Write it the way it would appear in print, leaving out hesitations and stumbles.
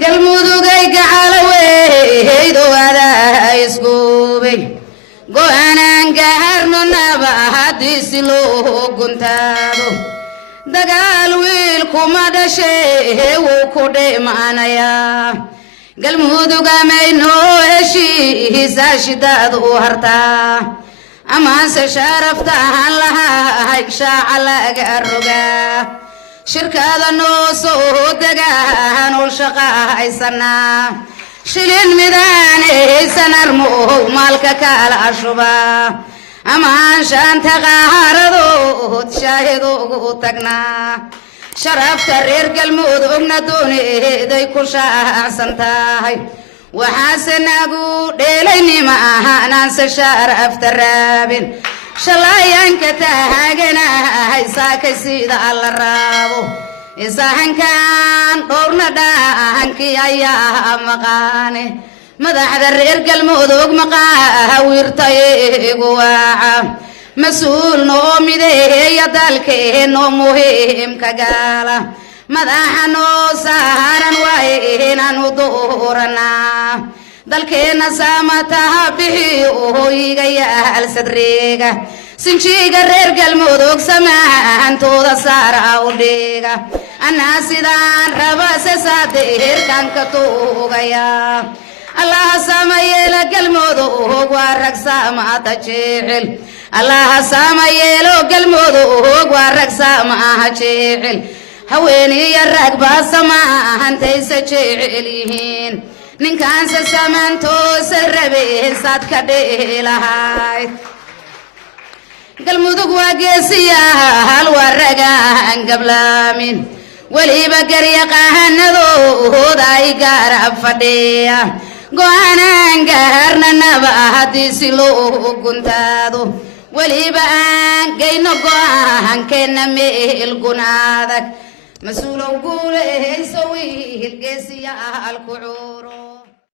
galmudugay gacalaweydo adaa isguubay go'aanaan gaarno naba haddii loo guntaado dagaal wiil kuma dhashee wuu ku dhimaanayaa galmuduga maynoo heshiisa shidaad u hartaa amaanse sharaftaan lahay shaaca laga rogaa shirkada noo soo degaan ul shaqaysanaa shilin midaan aysan armow maalka kala ashubaa amaan shanta qaaradood shaahido ugu tagnaa sharafta reer galmudugna dooneeday ku shaacsan tahay waxaase nagu dheelaynima ahanaanse sharafta raabin shalayanka taaganahay saakay sida alla raabo isahankan dhowrna dhahankii ayaa maqaane madaxda reer galmudug maqaawirtay igu waaca mas-uul noo mideeya dalkeenoo muhiimka gaala madaxa noo saaran waaye inaanu dooranaa dalkeena saamataha bixiyo hoyiga yaal sadreega sinjiga reer galmudug samaantooda saara u dhiga anaa sidaan raba sesaadeerkan ka tuugaya allaha samayeela galmudug waa rag saamaata jecel allaha samayeelo galmudug waa rag saamaha jecel haweeniya rag baa samaantaysa jecel yihiin ninkaanse samaantoosa rabeen saad ka dheelahayd galmudug waa geesiyaal waa ragaan gablaamin weliba garyaqahanadooda ay gaarab fadhiya go'aanaan gaarna naba haddii loo guntaado weliba aan geyno go'aankeenna meel gunaadag mas-uulow guulehayso wiil geesiyaal ku cuuro